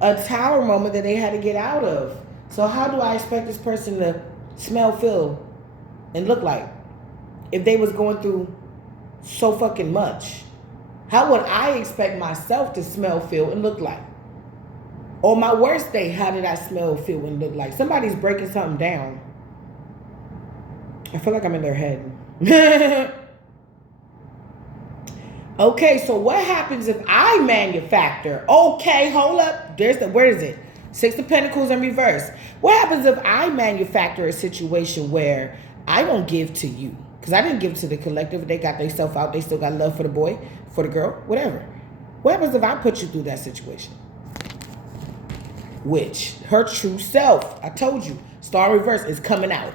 a tower moment that they had to get out of. So how do I expect this person to smell, feel, and look like if they was going through so fucking much? How would I expect myself to smell, feel, and look like? On my worst day, how did I smell, feel, and look like? Somebody's breaking something down. I feel like I'm in their head. Okay, so what happens if I manufacture? Okay, hold up. Where is it? Six of Pentacles in reverse. What happens if I manufacture a situation where I don't give to you? Because I didn't give to the collective. They got themselves out. They still got love for the boy, for the girl, whatever. What happens if I put you through that situation? Which, her true self, I told you, Star Reverse is coming out.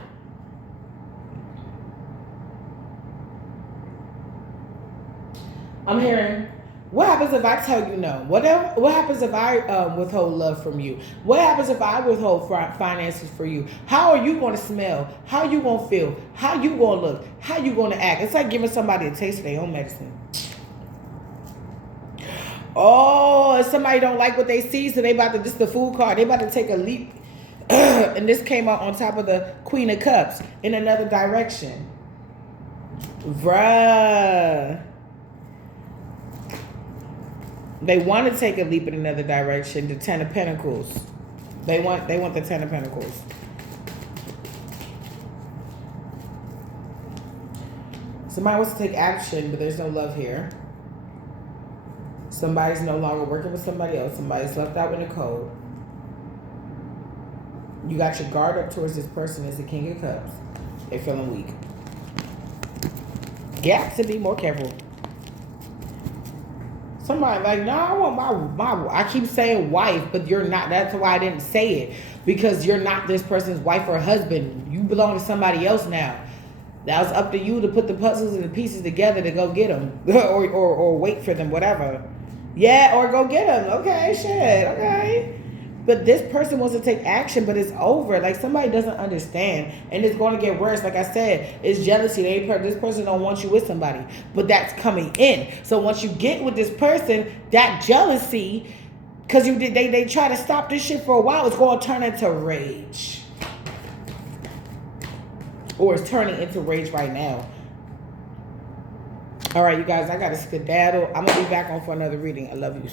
I'm hearing, what happens if I tell you no? What happens if I withhold love from you? What happens if I withhold finances for you? How are you going to smell? How are you going to feel? How you going to look? How you going to act? It's like giving somebody a taste of their own medicine. Oh, if somebody don't like what they see, so this is the food card. They about to take a leap. And this came out on top of the Queen of Cups in another direction. Bruh. They want to take a leap in another direction. The Ten of Pentacles. They want the Ten of Pentacles. Somebody wants to take action, but there's no love here. Somebody's no longer working with somebody else. Somebody's left out in the cold. You got your guard up towards this person as the King of Cups. They're feeling weak. You have to be more careful. Somebody like, no, I want my I keep saying wife, but you're not. That's why I didn't say it. Because you're not this person's wife or husband. You belong to somebody else now. That was up to you to put the puzzles and the pieces together to go get them. or wait for them, whatever. Yeah, or go get them. Okay, shit, okay. But this person wants to take action, but it's over. Like, somebody doesn't understand. And it's going to get worse. Like I said, it's jealousy. This person don't want you with somebody. But that's coming in. So once you get with this person, that jealousy, because they try to stop this shit for a while, it's going to turn into rage. Or it's turning into rage right now. All right, you guys, I got to skedaddle. I'm going to be back on for another reading. I love you.